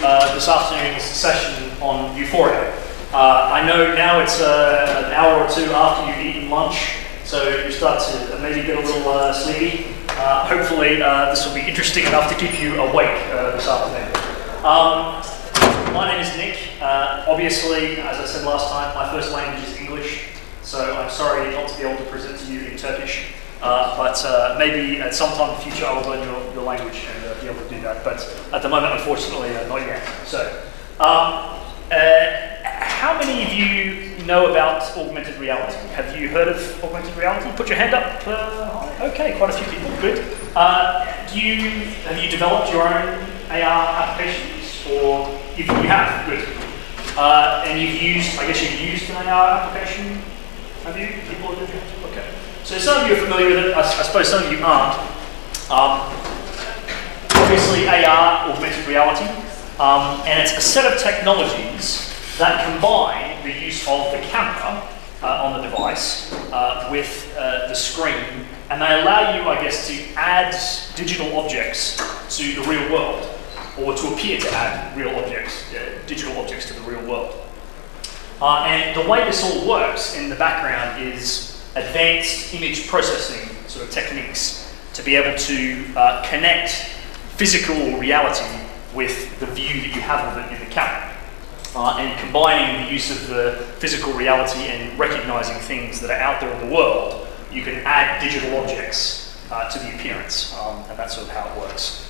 this afternoon's session on Vuforia. I know now it's an hour or two after you've eaten lunch, so you start to maybe get a little sleepy. Hopefully this will be interesting enough to keep you awake this afternoon. My name is Nick. Obviously, as I said last time, my first language is English, so I'm sorry not to be able to present to you in Turkish. But maybe at some time in the future I will learn your language and be able to do that. But at the moment, unfortunately, not yet. So, how many of you know about augmented reality? Have you heard of augmented reality? Put your hand up. Okay, quite a few people. Good. Have you developed your own AR applications, or if you have, good. And I guess you've used an AR application. Have you? People have used it? Okay. So some of you are familiar with it, I suppose some of you aren't. Obviously AR, augmented reality, and it's a set of technologies that combine the use of the camera on the device with the screen, and they allow you, I guess, to add digital objects to the real world, or to appear to add digital objects to the real world. And the way this all works in the background is advanced image processing sort of techniques to be able to connect physical reality with the view that you have of it in the camera. And combining the use of the physical reality and recognizing things that are out there in the world, you can add digital objects to the appearance, and that's sort of how it works.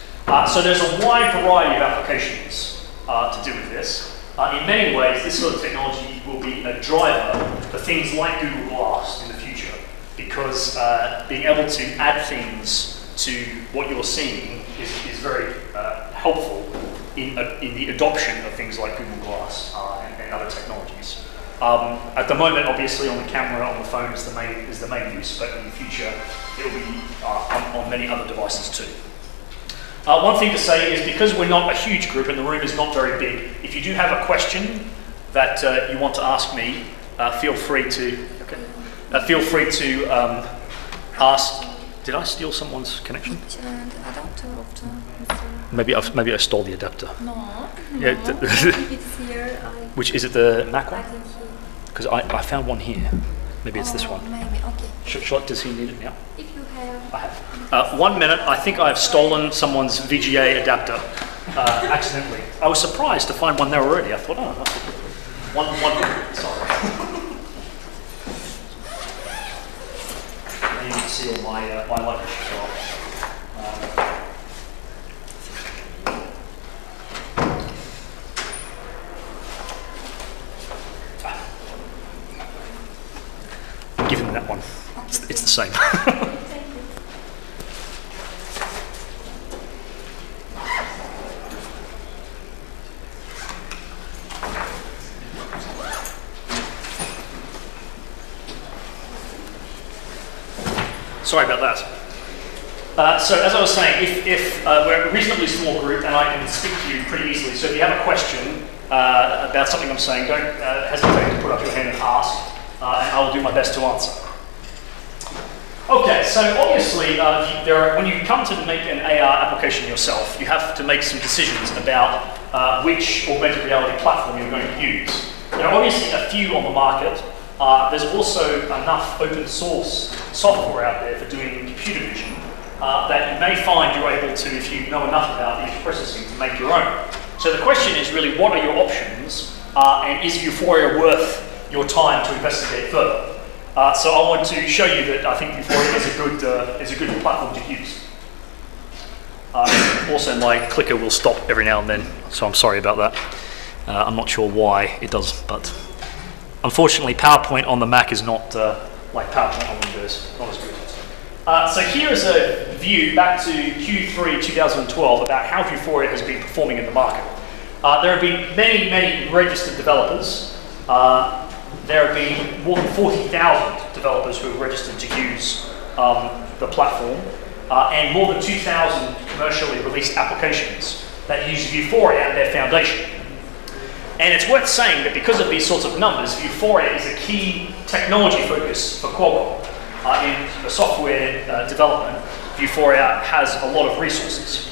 So there's a wide variety of applications to do with this. In many ways, this sort of technology will be a driver for things like Google Glass in the future, because being able to add things to what you're seeing is very helpful in the adoption of things like Google Glass and other technologies. At the moment, obviously, on the camera, on the phone is the main use, but in the future, it will be on many other devices too. One thing to say is, because we're not a huge group and the room is not very big, if you do have a question that you want to ask me, feel free to ask. Did I steal someone's connection? Maybe I stole the adapter. No. Yeah. It's here. Which is it, the Mac one? Because I found one here. Maybe it's this one. Maybe. Okay. Does he need it now? If you have. I have. 1 minute. I think I've stolen someone's VGA adapter accidentally. I was surprised to find one there already. I thought, oh, one minute. Sorry. I need to see all my light as well. Give him that one. It's the same. Sorry about that. So as I was saying, if we're a reasonably small group and I can speak to you pretty easily, so if you have a question about something I'm saying, don't hesitate to put up your hand and ask, and I will do my best to answer. Okay, so obviously, when you come to make an AR application yourself, you have to make some decisions about which augmented reality platform you're going to use. There are obviously a few on the market. There's also enough open source software out there for doing computer vision that you may find you're able to, if you know enough about image processing, to make your own. So the question is really, what are your options, and is Vuforia worth your time to investigate further? So I want to show you that I think Vuforia is a good platform to use. Also, my clicker will stop every now and then, so I'm sorry about that. I'm not sure why it does, but unfortunately, PowerPoint on the Mac is not like PowerPoint on Windows, not as good. So here is a view back to Q3 2012 about how Vuforia has been performing in the market. There have been many registered developers. There have been more than 40,000 developers who have registered to use the platform, and more than 2,000 commercially released applications that use Vuforia and their foundation. And it's worth saying that because of these sorts of numbers, Vuforia is a key technology focus for Qualcomm. In the software development, Vuforia has a lot of resources.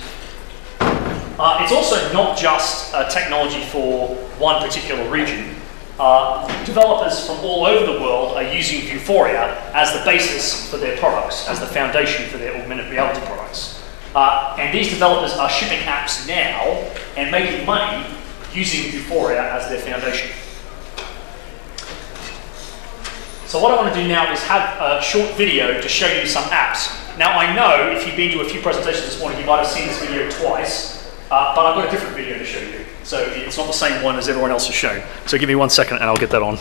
It's also not just technology for one particular region. Developers from all over the world are using Vuforia as the basis for their products, as the foundation for their augmented reality products. And these developers are shipping apps now and making money using Vuforia as their foundation. So what I want to do now is have a short video to show you some apps. Now I know if you've been to a few presentations this morning, you might have seen this video twice, but I've got a different video to show you. So it's not the same one as everyone else has shown. So give me 1 second and I'll get that on.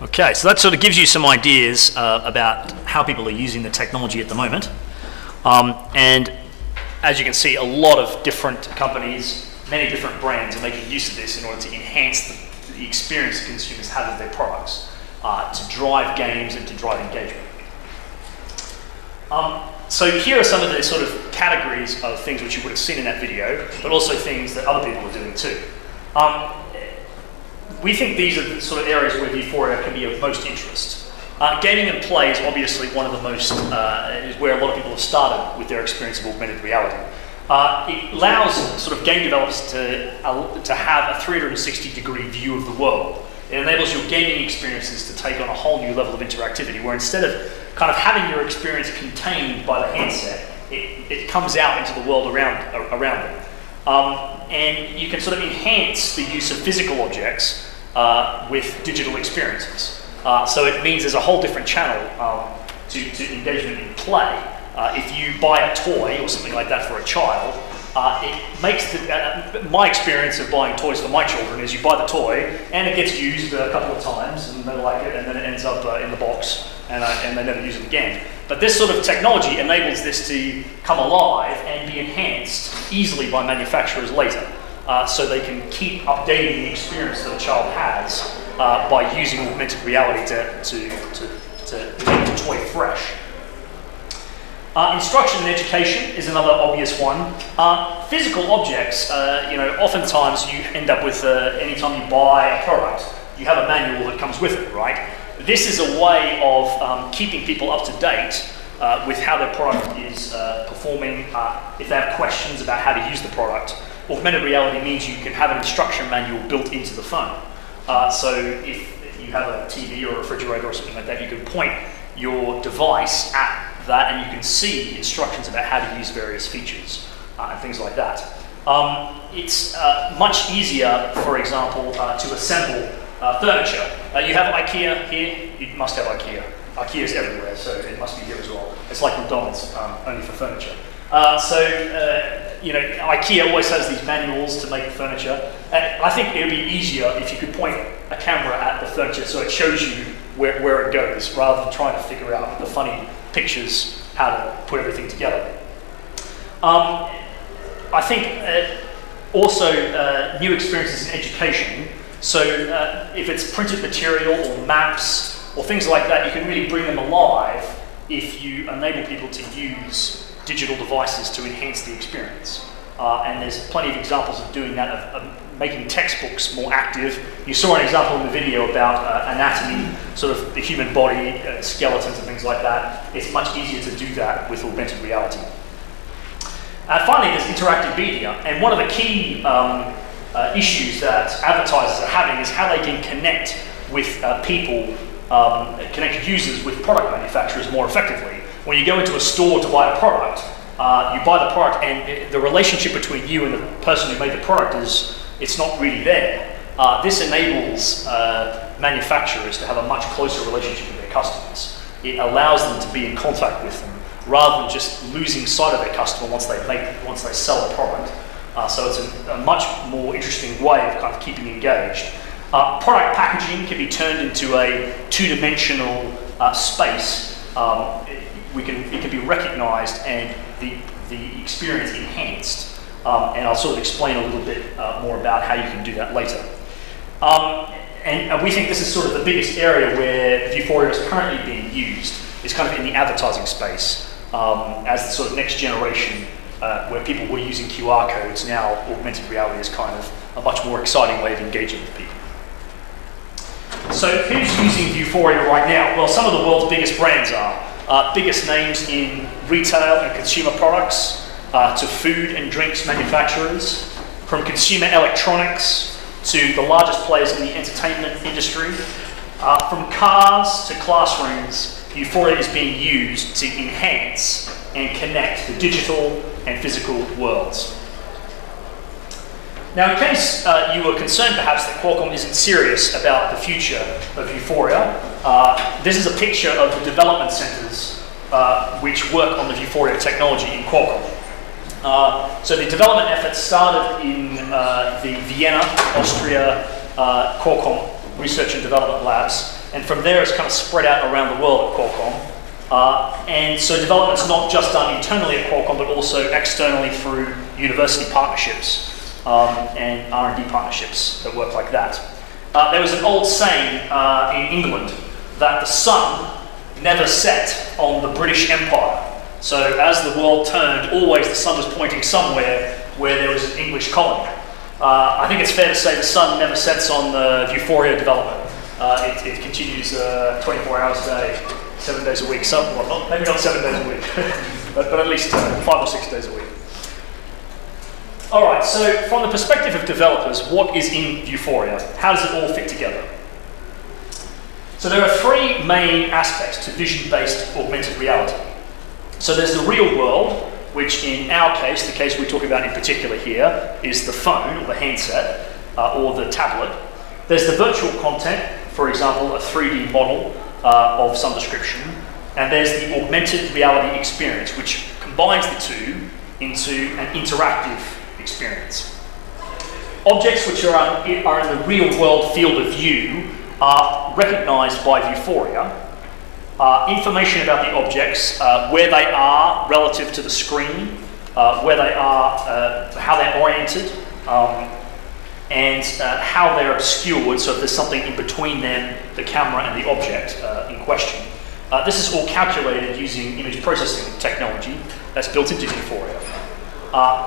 Okay, so that sort of gives you some ideas about how people are using the technology at the moment. And as you can see, a lot of different companies, many different brands are making use of this in order to enhance the experience consumers have of their products, to drive games and to drive engagement. So here are some of the sort of categories of things which you would have seen in that video, but also things that other people are doing too. We think these are the sort of areas where Vuforia can be of most interest. Gaming and play is obviously one of the most, is where a lot of people have started with their experience of augmented reality. It allows sort of game developers to have a 360-degree view of the world. It enables your gaming experiences to take on a whole new level of interactivity, where instead of kind of having your experience contained by the handset, it comes out into the world around it. And you can sort of enhance the use of physical objects with digital experiences. So it means there's a whole different channel to engagement in play. If you buy a toy or something like that for a child, it makes my experience of buying toys for my children is you buy the toy and it gets used a couple of times and they like it, and then it ends up in the box and they never use it again. But this sort of technology enables this to come alive and be enhanced easily by manufacturers later, so they can keep updating the experience that a child has by using augmented reality to make the toy fresh. Instruction and education is another obvious one. Physical objects, oftentimes you end up with, anytime you buy a product, you have a manual that comes with it, right? This is a way of keeping people up to date with how their product is performing. If they have questions about how to use the product, augmented reality means you can have an instruction manual built into the phone. So if you have a TV or a refrigerator or something like that, you can point your device at that and you can see instructions about how to use various features and things like that. It's much easier, for example, to assemble furniture. You have IKEA here, you must have IKEA. IKEA's everywhere, so it must be here as well. It's like McDonald's, only for furniture. IKEA always has these manuals to make the furniture. I think it would be easier if you could point a camera at the furniture so it shows you where it goes, rather than trying to figure out the funny pictures, how to put everything together. I think also new experiences in education. So if it's printed material or maps or things like that, you can really bring them alive if you enable people to use digital devices to enhance the experience. And there's plenty of examples of doing that, of making textbooks more active. You saw an example in the video about anatomy, sort of the human body, skeletons and things like that. It's much easier to do that with augmented reality. Finally, there's interactive media, and one of the key issues that advertisers are having is how they can connect with people, connect users with product manufacturers more effectively. When you go into a store to buy a product, you buy the product and the relationship between you and the person who made the product it's not really there. This enables manufacturers to have a much closer relationship with their customers. It allows them to be in contact with them rather than just losing sight of their customer once they sell a product. So it's a much more interesting way of kind of keeping engaged. Product packaging can be turned into a two-dimensional space. It can be recognized and the experience enhanced. And I'll sort of explain a little bit more about how you can do that later. And we think this is sort of the biggest area where Vuforia is currently being used, is kind of in the advertising space, as the sort of next generation where people were using QR codes. Now augmented reality is kind of a much more exciting way of engaging with people. So who's using Vuforia right now? Well, some of the world's biggest brands are. Biggest names in retail and consumer products, to food and drinks manufacturers, from consumer electronics to the largest players in the entertainment industry. From cars to classrooms, Vuforia is being used to enhance and connect the digital and physical worlds. Now, in case you were concerned perhaps that Qualcomm isn't serious about the future of Vuforia, this is a picture of the development centers which work on the Vuforia technology in Qualcomm. So the development effort started in the Vienna, Austria, Qualcomm Research and Development Labs, and from there it's kind of spread out around the world at Qualcomm. And so development's not just done internally at Qualcomm, but also externally through university partnerships and R&D partnerships that work like that. There was an old saying in England that the sun never set on the British Empire. So as the world turned, always the sun was pointing somewhere where there was an English colony. I think it's fair to say the sun never sets on the Vuforia development. It continues 24 hours a day, 7 days a week. Maybe not 7 days a week, but at least 5 or 6 days a week. All right, so from the perspective of developers, what is in Vuforia? How does it all fit together? So there are three main aspects to vision-based augmented reality. So there's the real world, which in our case, the case we talk about in particular here, is the phone or the handset or the tablet. There's the virtual content, for example, a 3D model of some description. And there's the augmented reality experience, which combines the two into an interactive experience. Objects which are in the real-world field of view are recognized by Vuforia. Information about the objects, where they are relative to the screen, where they are, how they're oriented, and how they're obscured, so if there's something in between them, the camera and the object in question. This is all calculated using image processing technology that's built into Vuforia.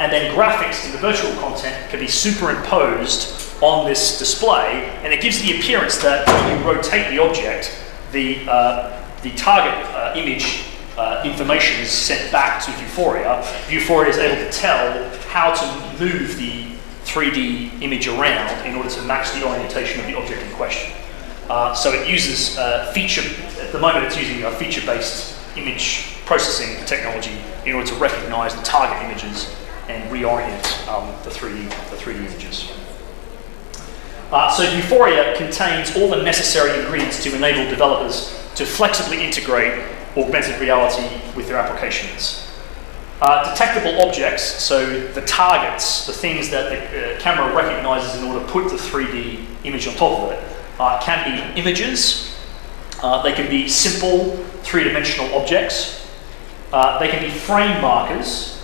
And then graphics in the virtual content can be superimposed on this display, and it gives the appearance that when you rotate the object, the target image information is sent back to Vuforia. Vuforia is able to tell how to move the 3D image around in order to match the orientation of the object in question. So it uses at the moment it's using a feature-based image processing technology in order to recognize the target images and reorient the 3D images. So Vuforia contains all the necessary ingredients to enable developers to flexibly integrate augmented reality with their applications. Detectable objects, so the targets, the things that the camera recognizes in order to put the 3D image on top of it, can be images, they can be simple three-dimensional objects, they can be frame markers.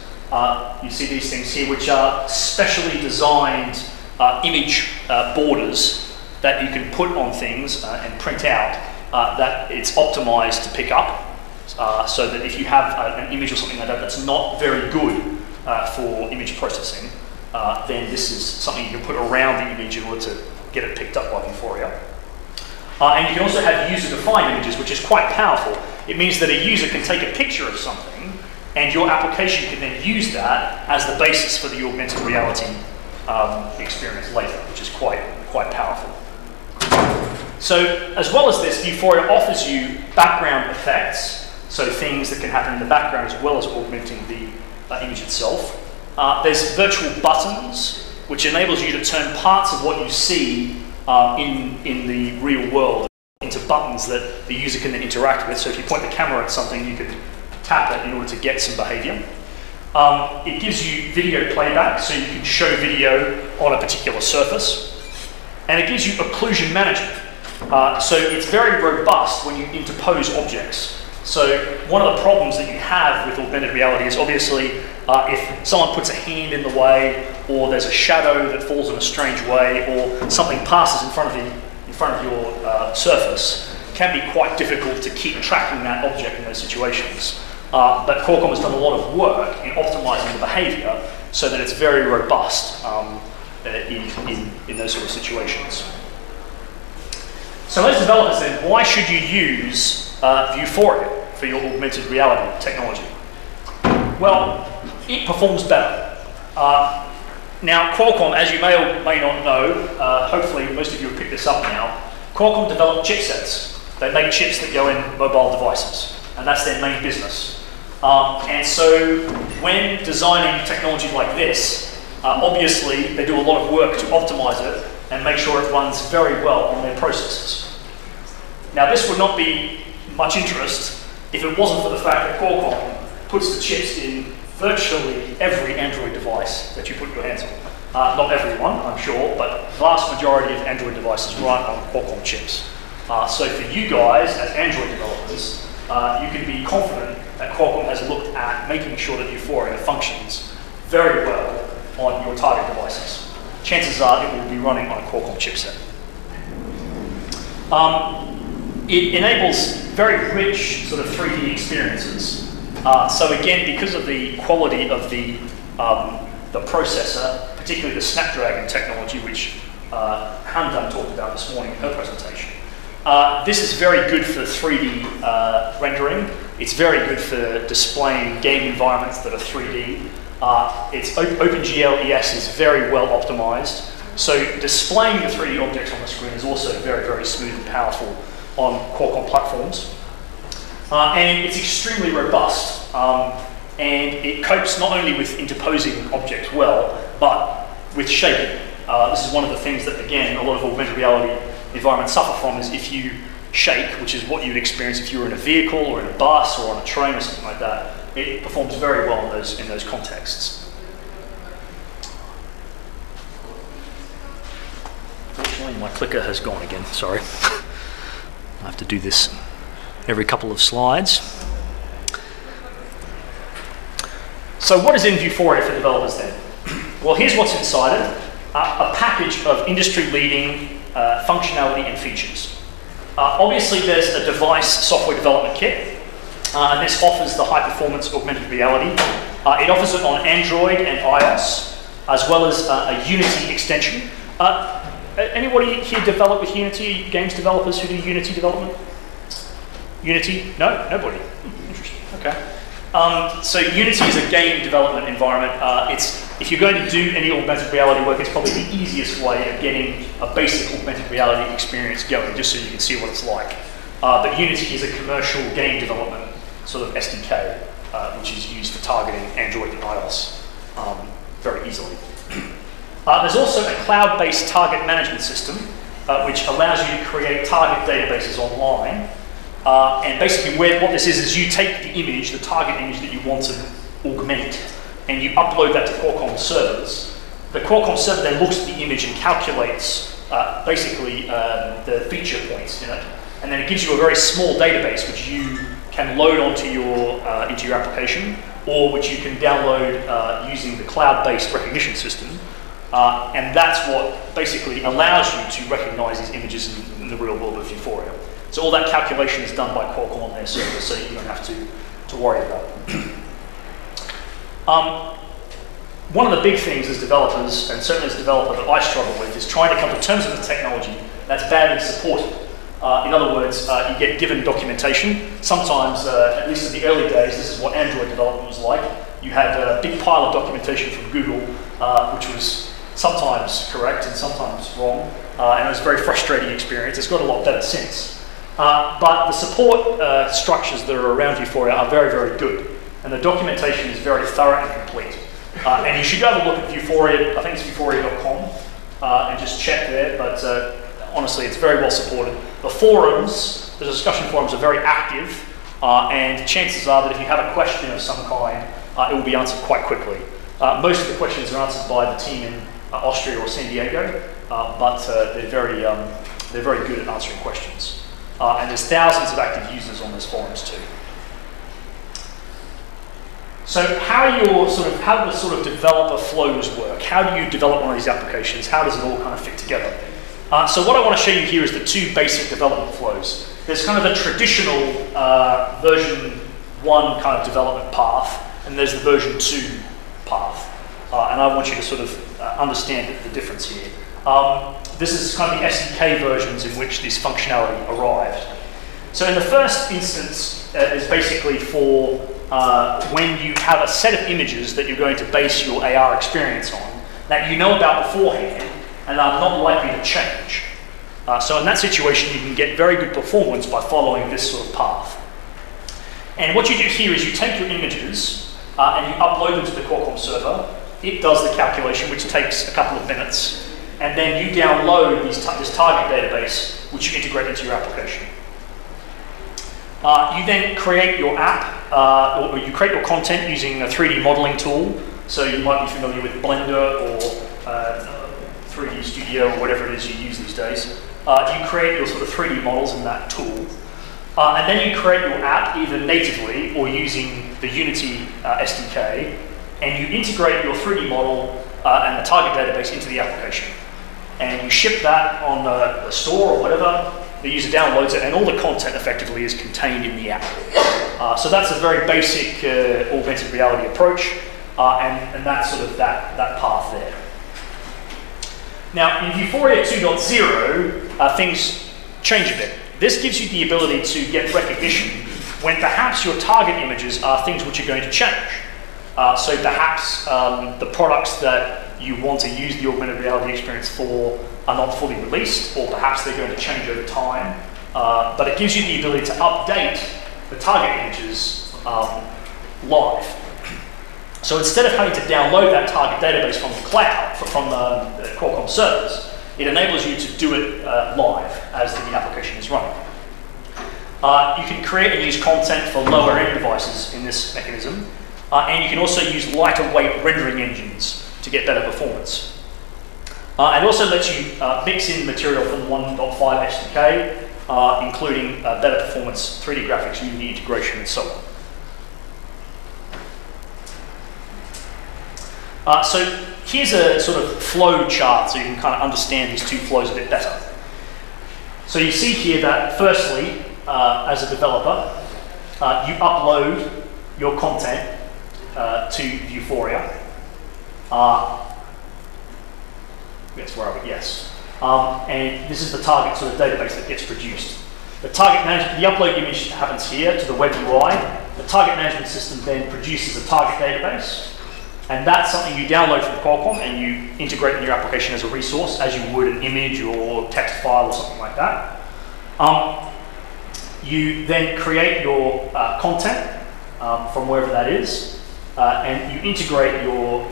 You see these things here, which are specially designed image borders that you can put on things and print out, that it's optimized to pick up. So that if you have an image or something like that that's not very good for image processing, then this is something you can put around the image in order to get it picked up by Vuforia. And you can also have user-defined images, which is quite powerful. It means that a user can take a picture of something, and your application can then use that as the basis for the augmented reality experience later, which is quite powerful. So, as well as this, Vuforia offers you background effects, so things that can happen in the background as well as augmenting the image itself. There's virtual buttons, which enables you to turn parts of what you see in the real world into buttons that the user can then interact with. So if you point the camera at something, you can tap it in order to get some behavior. It gives you video playback, so you can show video on a particular surface. And it gives you occlusion management. So it's very robust when you interpose objects. So one of the problems that you have with augmented reality is obviously if someone puts a hand in the way, or there's a shadow that falls in a strange way, or something passes in front of your surface, it can be quite difficult to keep tracking that object in those situations. But Qualcomm has done a lot of work in optimizing the behavior so that it's very robust in those sort of situations. So as developers then, why should you use Vuforia for your augmented reality technology? Well, it performs better. Now, Qualcomm, as you may or may not know, hopefully most of you have picked this up now, Qualcomm developed chipsets. They make chips that go in mobile devices, and that's their main business. And so when designing technology like this, obviously they do a lot of work to optimize it and make sure it runs very well on their processors. Now, this would not be much interest if it wasn't for the fact that Qualcomm puts the chips in virtually every Android device that you put your hands on. Not everyone, I'm sure, but the vast majority of Android devices run on Qualcomm chips. So for you guys, as Android developers, you can be confident that Qualcomm has looked at making sure that Vuforia functions very well on your target devices. Chances are it will be running on a Qualcomm chipset. It enables very rich sort of 3D experiences. So again, because of the quality of the processor, particularly the Snapdragon technology, which Handan talked about this morning in her presentation, this is very good for 3D rendering. It's very good for displaying game environments that are 3D. OpenGL ES is very well optimized. So displaying the 3D objects on the screen is also very, very smooth and powerful on Qualcomm platforms. And it's extremely robust. And it copes not only with interposing objects well, but with shaking. This is one of the things that, again, a lot of augmented reality environments suffer from, is if you shake, which is what you'd experience if you were in a vehicle or in a bus or on a train or something like that. It performs very well in those contexts. Unfortunately, my clicker has gone again, sorry. I have to do this every couple of slides. So what is in Vuforia for developers then? Well, here's what's inside it. A package of industry-leading functionality and features. Obviously, there's a device software development kit, and this offers the high-performance augmented reality. It offers it on Android and iOS, as well as a Unity extension. Anybody here develop with Unity? Games developers who do Unity development? Unity? No? Nobody? Interesting. Okay. So Unity is a game development environment. If you're going to do any augmented reality work, it's probably the easiest way of getting a basic augmented reality experience going, just so you can see what it's like. But Unity is a commercial game development sort of SDK, which is used for targeting Android and iOS very easily. There's also a cloud-based target management system, which allows you to create target databases online. And basically what this is you take the image, the target image that you want to augment, and you upload that to Qualcomm servers. The Qualcomm server then looks at the image and calculates basically the feature points in it. And then it gives you a very small database which you can load onto into your application, or which you can download using the cloud-based recognition system. And that's what basically allows you to recognize these images in the real world of Vuforia. So all that calculation is done by Qualcomm on their server, so you don't have to worry about it. One of the big things as developers, and certainly as a developer that I struggle with, is trying to come to terms with the technology that's badly supported. In other words, you get given documentation. Sometimes, at least in the early days, this is what Android development was like. You had a big pile of documentation from Google, which was sometimes correct and sometimes wrong, and it was a very frustrating experience. It's got a lot better since. But the support structures that are around Vuforia are very, very good, and the documentation is very thorough and complete. And you should go have a look at Vuforia. I think it's vuforia.com, and just check there. But honestly, it's very well supported. The forums, the discussion forums, are very active, and chances are that if you have a question of some kind, it will be answered quite quickly. Most of the questions are answered by the team in Austria or San Diego, but they're very good at answering questions. And there's thousands of active users on those forums too. So how do the sort of developer flows work? How do you develop one of these applications? How does it all kind of fit together? So what I want to show you here is the two basic development flows. There's kind of the traditional version 1 kind of development path, and there's the version 2 path. And I want you to sort of understand the difference here. This is kind of the SDK versions in which this functionality arrived. So in the first instance is basically for when you have a set of images that you're going to base your AR experience on that you know about beforehand and are not likely to change. So in that situation, you can get very good performance by following this sort of path. And what you do here is you take your images and you upload them to the Qualcomm server. It does the calculation, which takes a couple of minutes. And then you download this target database, which you integrate into your application. You then create your app, or you create your content using a 3D modeling tool. So you might be familiar with Blender or 3D Studio or whatever it is you use these days. You create your sort of 3D models in that tool. And then you create your app either natively or using the Unity SDK, and you integrate your 3D model and the target database into the application. And you ship that on the store or whatever, the user downloads it, and all the content effectively is contained in the app. So that's a very basic augmented reality approach, and that's sort of that path there. Now, in Vuforia 2.0, things change a bit. This gives you the ability to get recognition when perhaps your target images are things which are going to change. So perhaps the products that you want to use the augmented reality experience for are not fully released, or perhaps they're going to change over time. But it gives you the ability to update the target images live. So instead of having to download that target database from the cloud, from the Qualcomm servers, it enables you to do it live as the application is running. You can create and use content for lower end devices in this mechanism, and you can also use lighter weight rendering engines to get better performance. It also lets you mix in material from 1.5 SDK, including better performance, 3D graphics, Unity integration, and so on. So here's a sort of flow chart so you can kind of understand these two flows a bit better. So you see here that firstly, as a developer, you upload your content to Vuforia. Yes, where are we? Yes. And this is the target sort of database that gets produced. The target management, the upload image happens here to the web UI. The target management system then produces a target database. And that's something you download from Qualcomm and you integrate in your application as a resource, as you would an image or text file or something like that. You then create your content from wherever that is, and you integrate your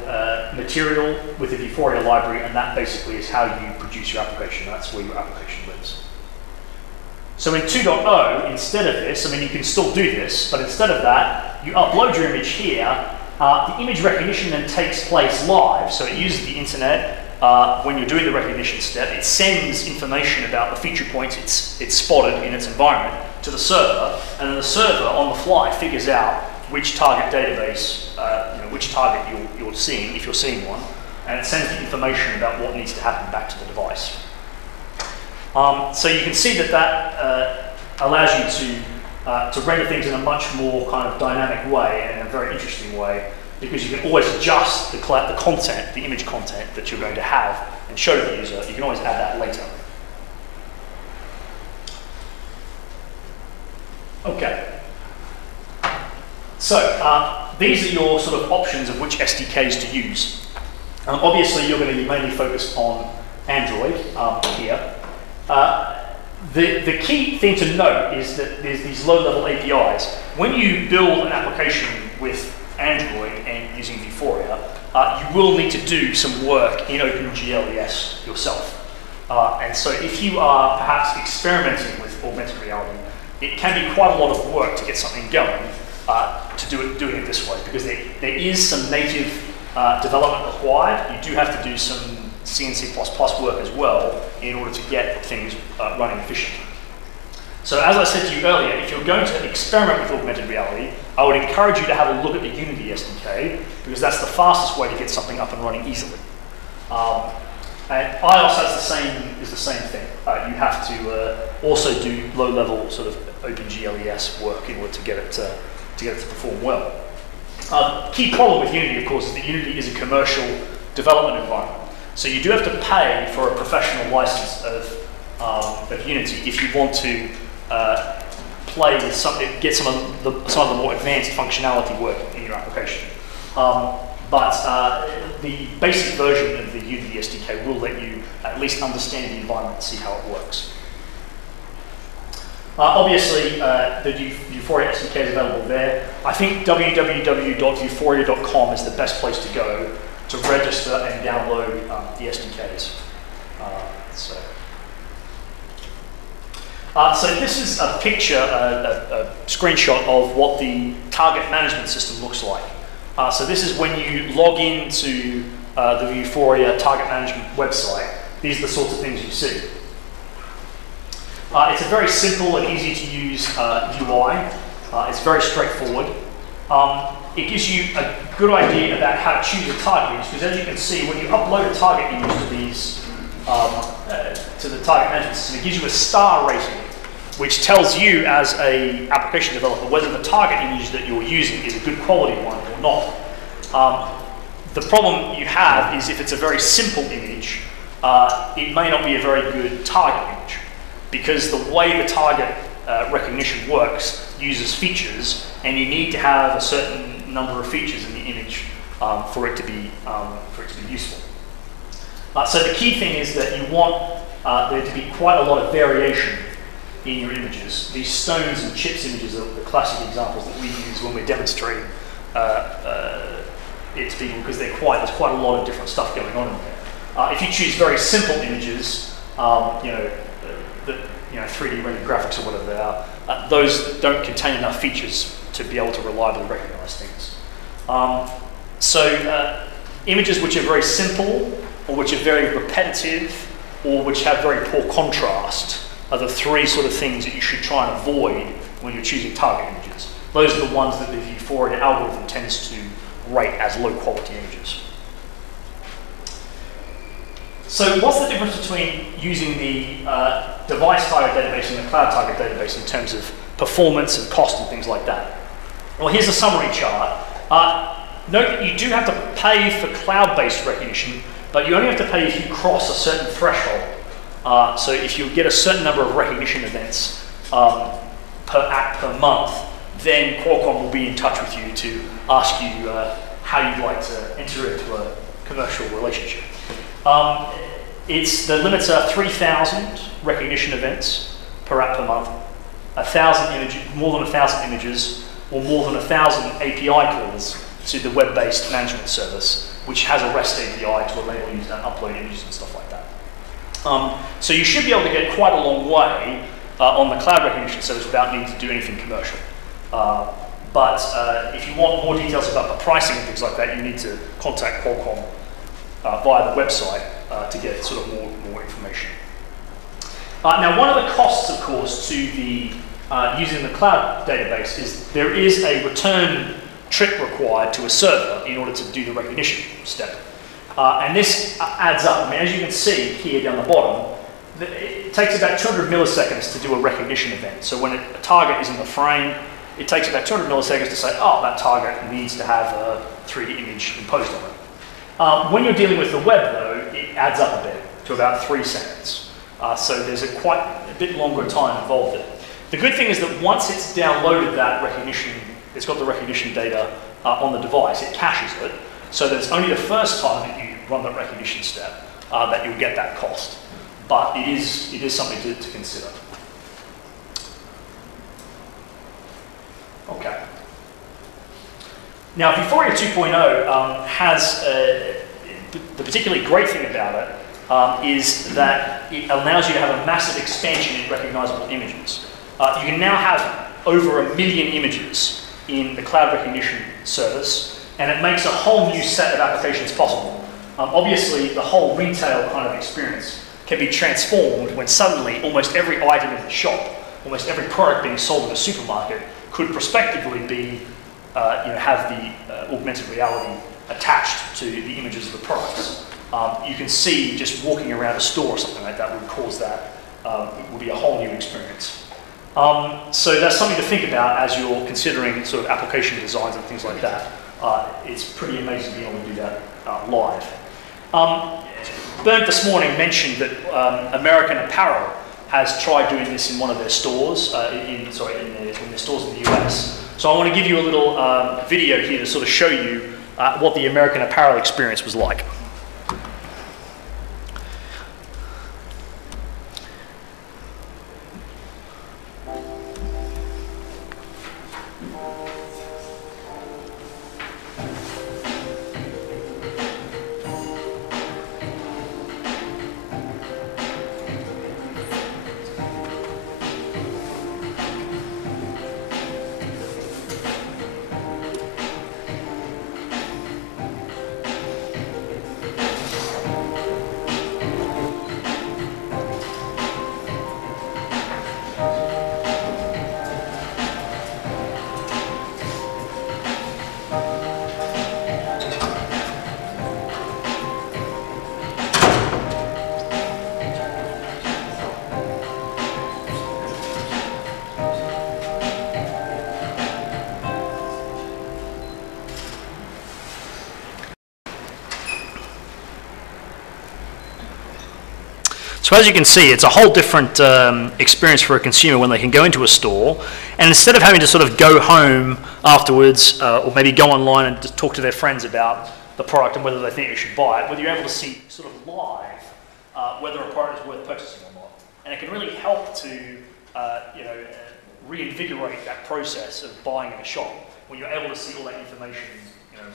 material with the Vuforia library, and that basically is how you produce your application. That's where your application lives. So in 2.0, instead of this, I mean, you can still do this, but instead of that, you upload your image here. The image recognition then takes place live, so it uses the internet when you're doing the recognition step. It sends information about the feature points it's spotted in its environment to the server, and then the server on the fly figures out which target database, which target you're seeing, if you're seeing one, and it sends the information about what needs to happen back to the device. So you can see that that allows you to render things in a much more kind of dynamic way and in a very interesting way, because you can always adjust the content, the image content that you're going to have and show to the user. You can always add that later. Okay. So these are your sort of options of which SDKs to use. Obviously, you're going to be mainly focused on Android here. The key thing to note is that there's these low-level APIs. When you build an application with Android and using Vuforia, you will need to do some work in OpenGLES yourself. And so if you are perhaps experimenting with augmented reality, it can be quite a lot of work to get something going doing it this way, because there is some native development required. You do have to do some C and C++ work as well in order to get things running efficiently. So as I said to you earlier, if you're going to experiment with augmented reality, I would encourage you to have a look at the Unity SDK, because that's the fastest way to get something up and running easily. And iOS is the same thing. You have to also do low-level sort of OpenGLES work in order to get it to perform well. Key problem with Unity, of course, is that Unity is a commercial development environment. So you do have to pay for a professional license of Unity if you want to play with get some of the more advanced functionality work in your application. But the basic version of the Unity SDK will let you at least understand the environment and see how it works. Obviously, the Vuforia SDK is available there. I think www.vuforia.com is the best place to go to register and download the SDKs. So this is a picture, a screenshot of what the target management system looks like. So this is when you log into the Vuforia target management website. These are the sorts of things you see. It's a very simple and easy to use UI. It's very straightforward. It gives you a good idea about how to choose a target image, because as you can see, when you upload a target image to these to the target management system, it gives you a star rating, which tells you as an application developer whether the target image that you're using is a good quality one or not. The problem you have is if it's a very simple image, it may not be a very good target image, because the way the target recognition works uses features, and you need to have a certain number of features in the image for it to be useful. So the key thing is that you want there to be quite a lot of variation in your images. These stones and chips images are the classic examples that we use when we're demonstrating it to people, because there's quite a lot of different stuff going on in there. If you choose very simple images, 3D rendered graphics or whatever they are, those don't contain enough features to be able to reliably recognize things. Images which are very simple, or which are very repetitive, or which have very poor contrast are the three sort of things that you should try and avoid when you're choosing target images. Those are the ones that the Vuforia algorithm tends to rate as low quality images. So what's the difference between using the device target database and the cloud target database in terms of performance and cost and things like that? Well, here's a summary chart. Note that you do have to pay for cloud-based recognition, but you only have to pay if you cross a certain threshold. So if you get a certain number of recognition events per app per month, then Qualcomm will be in touch with you to ask you how you'd like to enter into a commercial relationship. The limits are 3,000 recognition events per app per month, 1,000 images, more than 1,000 images, or more than 1,000 API calls to the web-based management service, which has a REST API to enable you to upload images and stuff like that. So you should be able to get quite a long way on the cloud recognition service without needing to do anything commercial. But if you want more details about the pricing and things like that, you need to contact Qualcomm via the website to get sort of more information. Now, one of the costs, of course, to the using the cloud database is there is a return trip required to a server in order to do the recognition step. And this adds up. I mean, as you can see here down the bottom, it takes about 200 milliseconds to do a recognition event. So when a target is in the frame, it takes about 200 milliseconds to say, oh, that target needs to have a 3D image imposed on it. When you're dealing with the web, though, it adds up a bit to about 3 seconds. So there's quite a bit longer time involved there. The good thing is that once it's downloaded that recognition, it's got the recognition data on the device, it caches it, so that it's only the first time that you run that recognition step that you'll get that cost. But it is something to consider. Okay. Now, Vuforia 2.0 has the particularly great thing about it is that it allows you to have a massive expansion in recognizable images. You can now have over 1 million images in the cloud recognition service, and it makes a whole new set of applications possible. Obviously, the whole retail kind of experience can be transformed when suddenly almost every item in the shop, almost every product being sold in a supermarket could prospectively be, have the augmented reality attached to the images of the products. You can see just walking around a store or something like that would cause that, it would be a whole new experience. So that's something to think about as you're considering sort of application designs and things like that. It's pretty amazing to be able to do that live. Bernd this morning mentioned that American Apparel has tried doing this in one of their stores, in their stores in the US. So I want to give you a little video here to sort of show you what the American Apparel experience was like. So as you can see, it's a whole different experience for a consumer when they can go into a store, and instead of having to sort of go home afterwards, or maybe go online and just talk to their friends about the product and whether they think you should buy it, whether you're able to see sort of live whether a product is worth purchasing or not. And it can really help to reinvigorate that process of buying in a shop when you're able to see all that information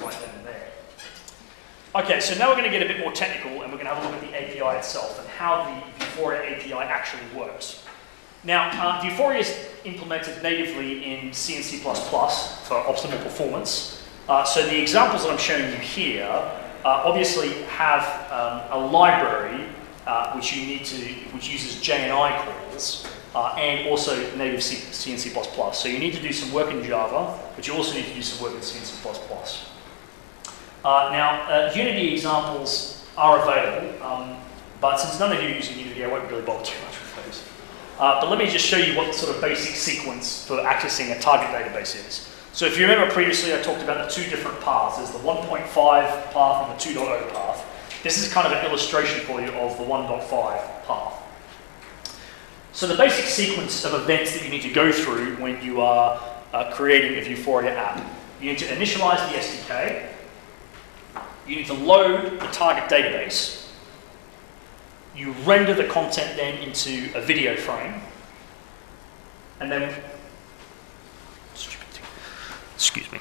right then and there. Okay, so now we're going to get a bit more technical, and we're going to have a look at the API itself and how the Vuforia API actually works. Now, Vuforia is implemented natively in C and C++ for optimal performance. So the examples that I'm showing you here obviously have a library which uses JNI calls and also native C and C++. So you need to do some work in Java, but you also need to do some work in C and C++. Now, Unity examples are available, but since none of you are using Unity, I won't really bother too much with those. But let me just show you what sort of basic sequence for accessing a target database is. So if you remember previously, I talked about the two different paths. There's the 1.5 path and the 2.0 path. This is kind of an illustration for you of the 1.5 path. So the basic sequence of events that you need to go through when you are creating a Vuforia app. You need to initialize the SDK. You need to load the target database. You render the content then into a video frame. And then, excuse me.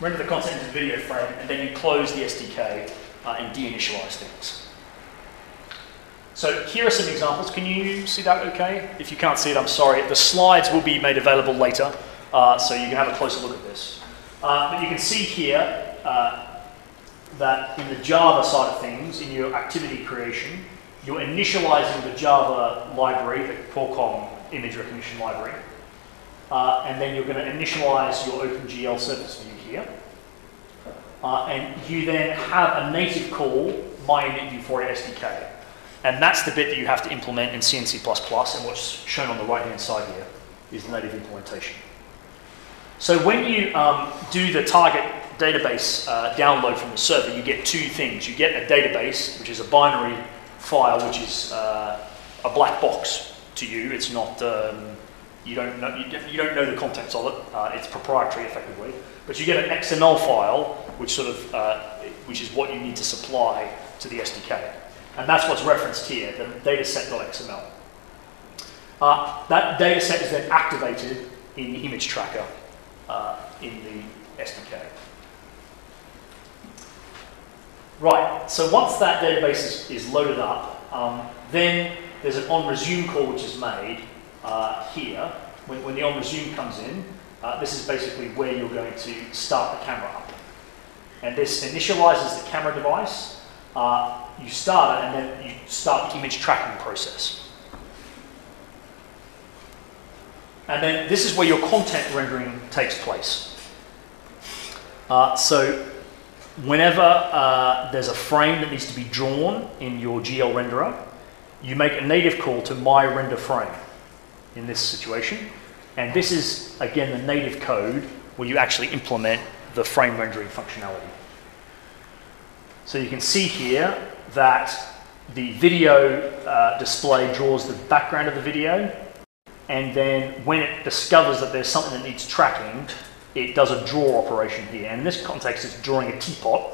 Render the content into the video frame, and then you close the SDK and deinitialize things. So here are some examples. Can you see that okay? If you can't see it, I'm sorry. The slides will be made available later, so you can have a closer look at this. But you can see here that in the Java side of things, in your activity creation, you're initializing the Java library, the Qualcomm image recognition library, and then you're going to initialize your OpenGL service view here. And you then have a native call, myInitVuforia SDK. And that's the bit that you have to implement in C and C++, and what's shown on the right-hand side here is the native implementation. So when you do the target database download from the server, you get two things. You get a database, which is a binary file, which is a black box to you. It's not, you don't know the contents of it. It's proprietary, effectively. But you get an XML file, which is what you need to supply to the SDK. And that's what's referenced here, the dataset.xml. That dataset is then activated in the image tracker in the SDK. Right, so once that database is loaded up, then there's an onResume call which is made here. When the onResume comes in, this is basically where you're going to start the camera up. And this initializes the camera device. You start it, and then you start the image tracking process. And then this is where your content rendering takes place. So whenever there's a frame that needs to be drawn in your GL renderer, you make a native call to myRenderFrame in this situation. And this is, again, the native code where you actually implement the frame rendering functionality. So you can see here that the video display draws the background of the video, and then when it discovers that there's something that needs tracking, it does a draw operation here. And in this context, it's drawing a teapot,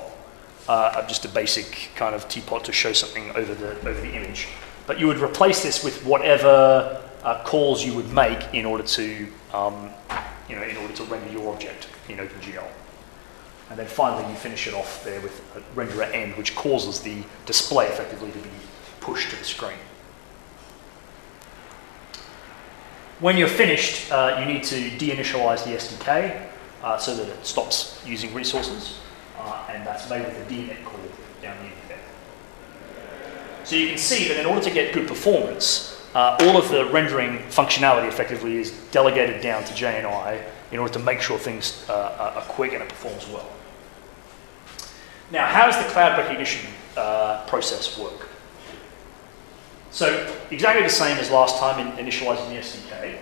just a basic kind of teapot to show something over the image. But you would replace this with whatever calls you would make in order to render your object in OpenGL. And then finally, you finish it off there with a renderer end, which causes the display effectively to be pushed to the screen. When you're finished, you need to deinitialize the SDK so that it stops using resources, and that's made with a dnet call down the end there. So you can see that in order to get good performance, all of the rendering functionality effectively is delegated down to JNI in order to make sure things are quick and it performs well. Now, how does the cloud recognition process work? So, exactly the same as last time in initializing the SDK.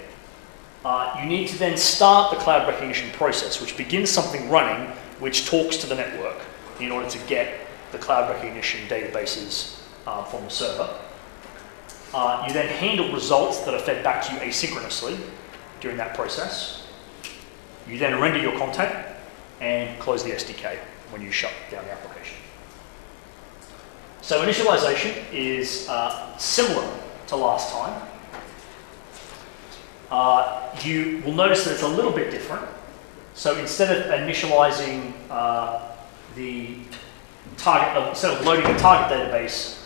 You need to then start the cloud recognition process, which begins something running, which talks to the network in order to get the cloud recognition databases from the server. You then handle results that are fed back to you asynchronously during that process. You then render your content and close the SDK when you shut down the application. So initialization is similar to last time. You will notice that it's a little bit different. So instead of initializing the instead of loading a target database,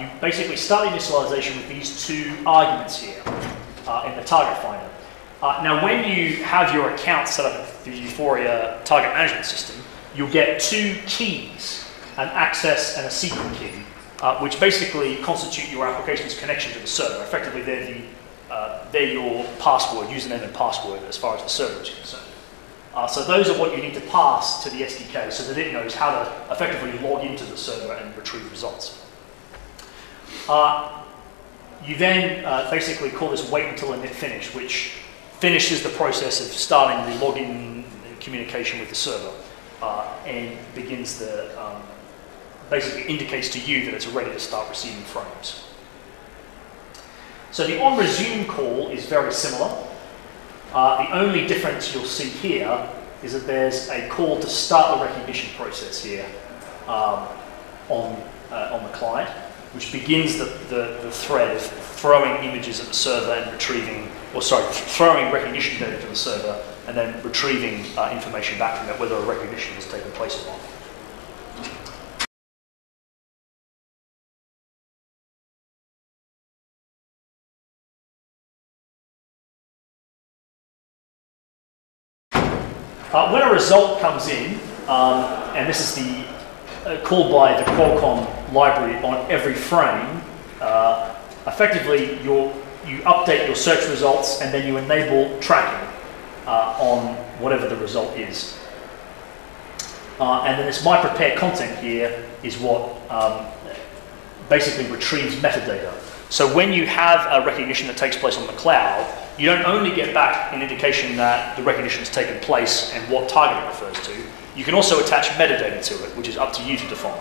you basically start the initialization with these two arguments here in the target finder. Now, when you have your account set up in the Vuforia target management system, you'll get two keys, an access and a secret key, which basically constitute your application's connection to the server. Effectively, they're your password, username and password, as far as the server is concerned. So those are what you need to pass to the SDK so that it knows how to effectively log into the server and retrieve results. You then basically call this wait until init finish, which finishes the process of starting the login communication with the server and begins the, basically indicates to you that it's ready to start receiving frames. So the onResume call is very similar. The only difference you'll see here is that there's a call to start the recognition process here on the client, which begins the thread of throwing images at the server and retrieving, or sorry, throwing recognition data to the server and then retrieving information back from it, whether a recognition has taken place or not. When a result comes in, and this is the called by the Qualcomm library on every frame, effectively you update your search results and then you enable tracking on whatever the result is. And then this my prepare content here is what basically retrieves metadata. So when you have a recognition that takes place on the cloud, you don't only get back an indication that the recognition has taken place and what target it refers to, you can also attach metadata to it, which is up to you to define.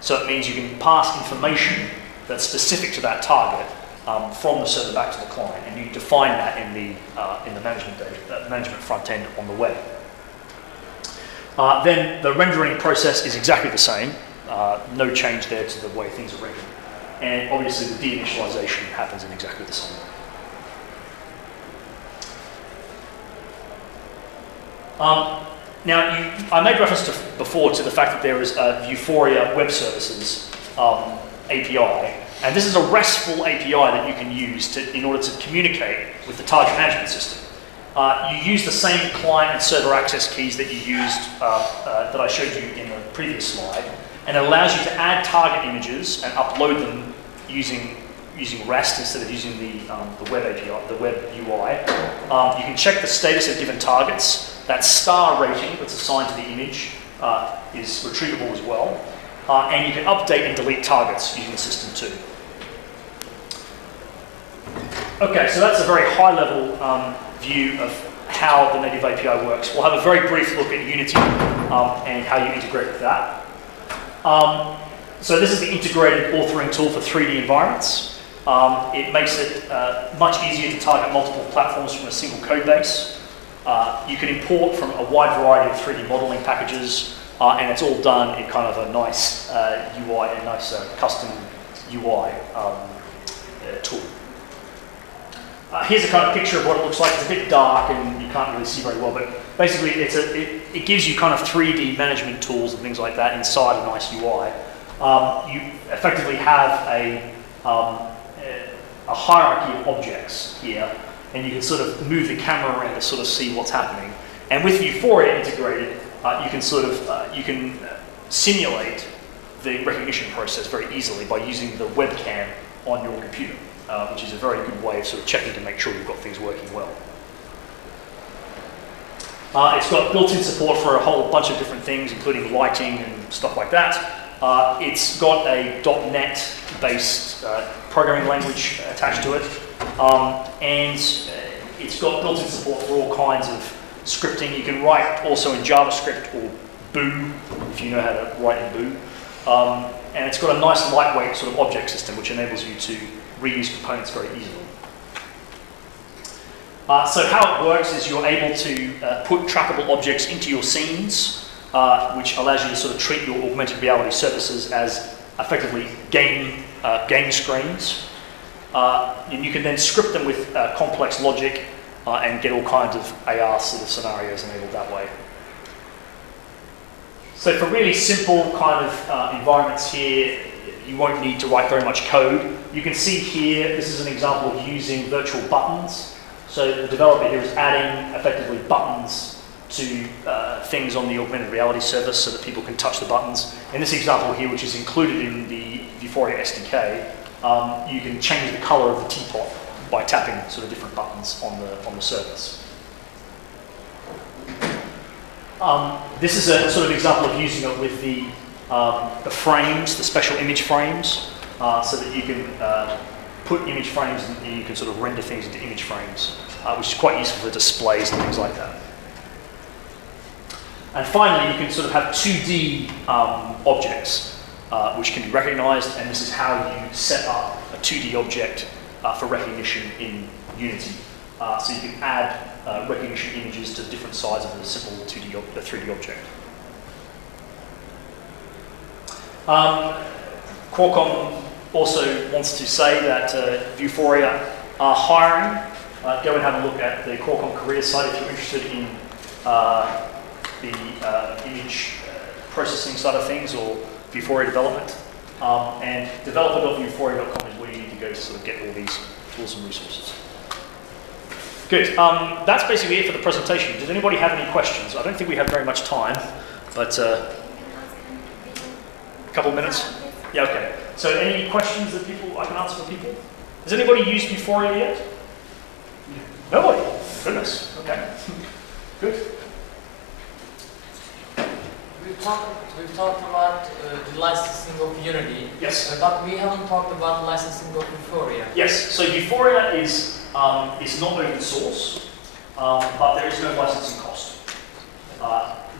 So it means you can pass information that's specific to that target from the server back to the client, and you define that in the management front end on the web. Then the rendering process is exactly the same. No change there to the way things are rendered. And obviously the deinitialization happens in exactly the same way. Now, I made reference before to the fact that there is a Vuforia Web Services API, and this is a RESTful API that you can use in order to communicate with the target management system. You use the same client and server access keys that you used, that I showed you in the previous slide, and it allows you to add target images and upload them using REST instead of using the web API, the web UI. You can check the status of given targets. That star rating that's assigned to the image is retrievable as well. And you can update and delete targets using the system too. Okay, so that's a very high-level view of how the native API works. We'll have a very brief look at Unity and how you integrate with that. So this is the integrated authoring tool for 3D environments. It makes it much easier to target multiple platforms from a single code base. You can import from a wide variety of 3D modeling packages, and it's all done in kind of a nice UI, a nice custom UI tool. Here's a kind of picture of what it looks like. It's a bit dark and you can't really see very well, but basically it gives you kind of 3D management tools and things like that inside a nice UI. You effectively have a hierarchy of objects here, and you can sort of move the camera around to sort of see what's happening. And with Vuforia integrated, you can sort of simulate the recognition process very easily by using the webcam on your computer, which is a very good way of sort of checking to make sure you've got things working well. It's got built-in support for a whole bunch of different things, including lighting and stuff like that. It's got a .NET-based programming language attached to it. And it's got built-in support for all kinds of scripting. You can write also in JavaScript or Boo, if you know how to write in Boo. And it's got a nice lightweight sort of object system which enables you to reuse components very easily. So how it works is you're able to put trackable objects into your scenes, which allows you to sort of treat your augmented reality services as effectively game screens. And you can then script them with complex logic and get all kinds of AR sort of scenarios enabled that way. So for really simple kind of environments here, you won't need to write very much code. You can see here, this is an example of using virtual buttons. So the developer here is adding effectively buttons to things on the augmented reality service so that people can touch the buttons. In this example here, which is included in the Vuforia SDK, you can change the color of the teapot by tapping sort of different buttons on the service. This is a sort of example of using it with the frames, the special image frames, so that you can put image frames and you can sort of render things into image frames, which is quite useful for displays and things like that. And finally, you can sort of have 2D objects, which can be recognized, and this is how you set up a 2D object for recognition in Unity. So you can add recognition images to different sides of a simple 3D object. Qualcomm also wants to say that Vuforia are hiring. Go and have a look at the Qualcomm career site if you're interested in the image processing side of things or Vuforia development. And developer.vuforia.com is where you need to go to sort of get all these tools and resources. Good. That's basically it for the presentation. Does anybody have any questions? I don't think we have very much time, but a couple minutes? Yeah, okay. So any questions that I can answer for people? Has anybody used Vuforia yet? Nobody? Goodness. Okay. Good. We've talked about the licensing of Unity. Yes. But we haven't talked about licensing of Vuforia. Yes. So Vuforia is not open source, but there is no licensing cost.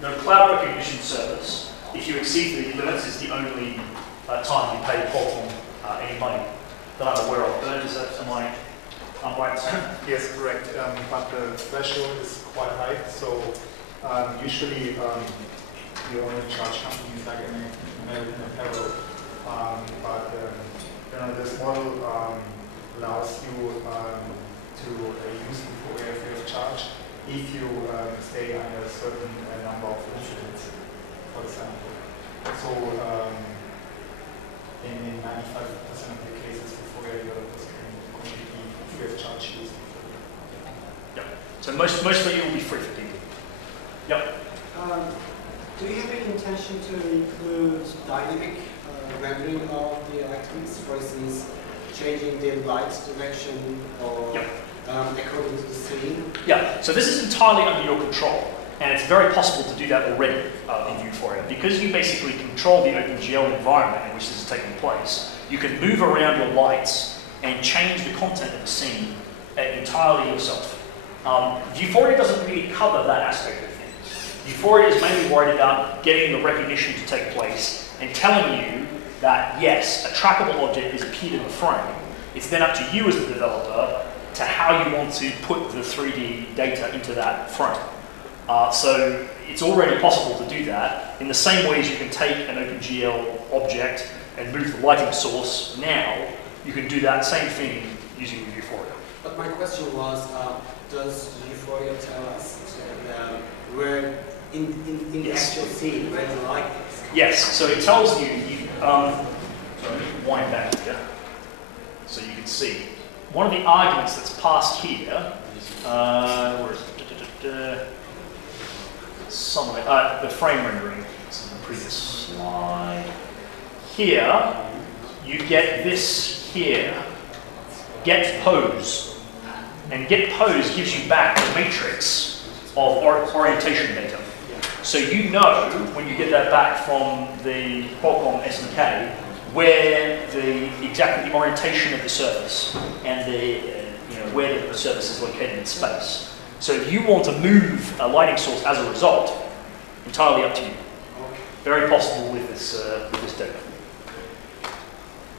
The cloud recognition service, if you exceed the limits, is the only time you pay Qualcomm any money that I'm aware of. Bernd, is that am I right? Yes, correct. But the threshold is quite high, so usually you only charge companies like American Apparel. But this model allows you to use Vuforia free of charge if you stay under a certain number of incidents, for example. So in 95% of the cases, Vuforia developers can completely free of charge use Vuforia. Yep. So most of it will be free for people. Yep. Do you have any intention to include dynamic rendering of the items, for instance, changing the light direction or according to the scene? Yeah, so this is entirely under your control, and it's very possible to do that already in Vuforia. Because you basically control the OpenGL environment in which this is taking place, you can move around your lights and change the content of the scene entirely yourself. Vuforia doesn't really cover that aspect of things. Vuforia is mainly worried about getting the recognition to take place and telling you that, yes, a trackable object is appeared in the frame. It's then up to you as the developer to how you want to put the 3D data into that frame. So it's already possible to do that in the same way as you can take an OpenGL object and move the lighting source. Now you can do that same thing using Vuforia. But my question was, does Vuforia tell us where in the actual scene where the light is? Yes, so it tells you, sorry, wind back here so you can see. One of the arguments that's passed here, where is it? Somewhere, the frame rendering, this is the previous slide. Here, you get this here, get pose. And get pose gives you back a matrix of orientation data. So you know, when you get that back from the Qualcomm SDK, where exactly the orientation of the surface and where the surface is located in space. So if you want to move a lighting source as a result, entirely up to you. Very possible with this data.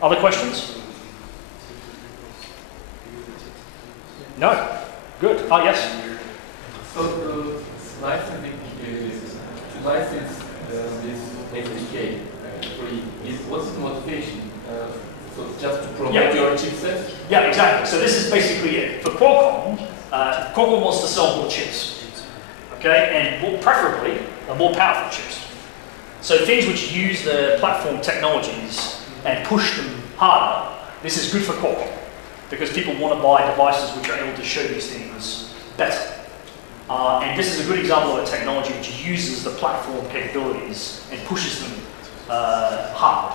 Other questions? No? Good. Oh, yes? So licensing to license this SDK what's the motivation? So just to promote your chipset? Yeah, exactly. So this is basically it. For Qualcomm, Qualcomm wants to sell more chips. Okay, and preferably more powerful chips. So things which use the platform technologies and push them harder, this is good for Qualcomm, because people want to buy devices which are able to show these things better. And this is a good example of a technology which uses the platform capabilities and pushes them hard.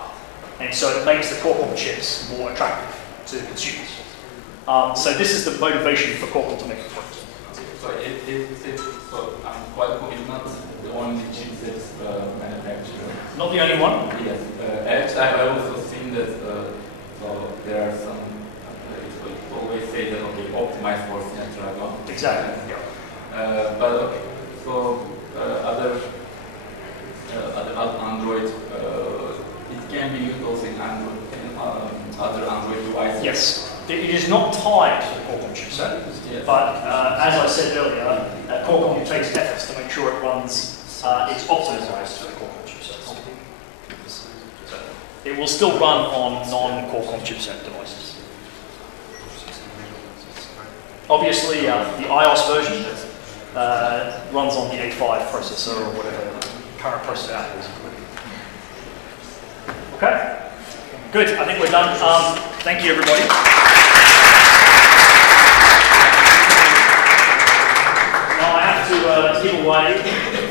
And so it makes the Qualcomm chips more attractive to consumers. So this is the motivation for Qualcomm to make the product. So Qualcomm is not the only chipset manufacturer. Not the only one? Yes. Actually, I've also seen that so there are some, it always say that, okay, optimized for Snapdragon. Exactly. Yeah. But okay, so other Android, it can be used also in Android, other Android devices. Yes. It is not tied to the Qualcomm chipset, Yes. but as I said earlier, Qualcomm takes efforts to make sure it runs, it's optimized for the Qualcomm chipset. So it will still run on non-Qualcomm chipset devices. Obviously, the iOS version runs on the A5 processor or whatever the current processor out is. Okay? Good, I think we're done. Thank you, everybody. Now I have to give away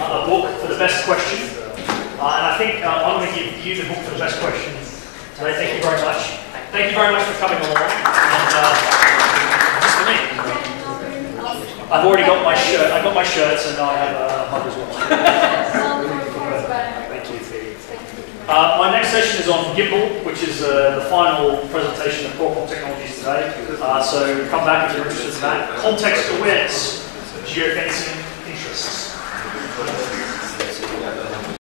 a book for the best question. And I think I'm going to give you the book for the best question today. Thank you very much. Thank you very much for coming along. And just for me. I've already got my shirt. I've got my shirts, and now I have a mug as well. Thank you. My next session is on Gimbal, which is the final presentation of Qualcomm technologies today. So come back if you're interested in that. Context awareness, geofencing,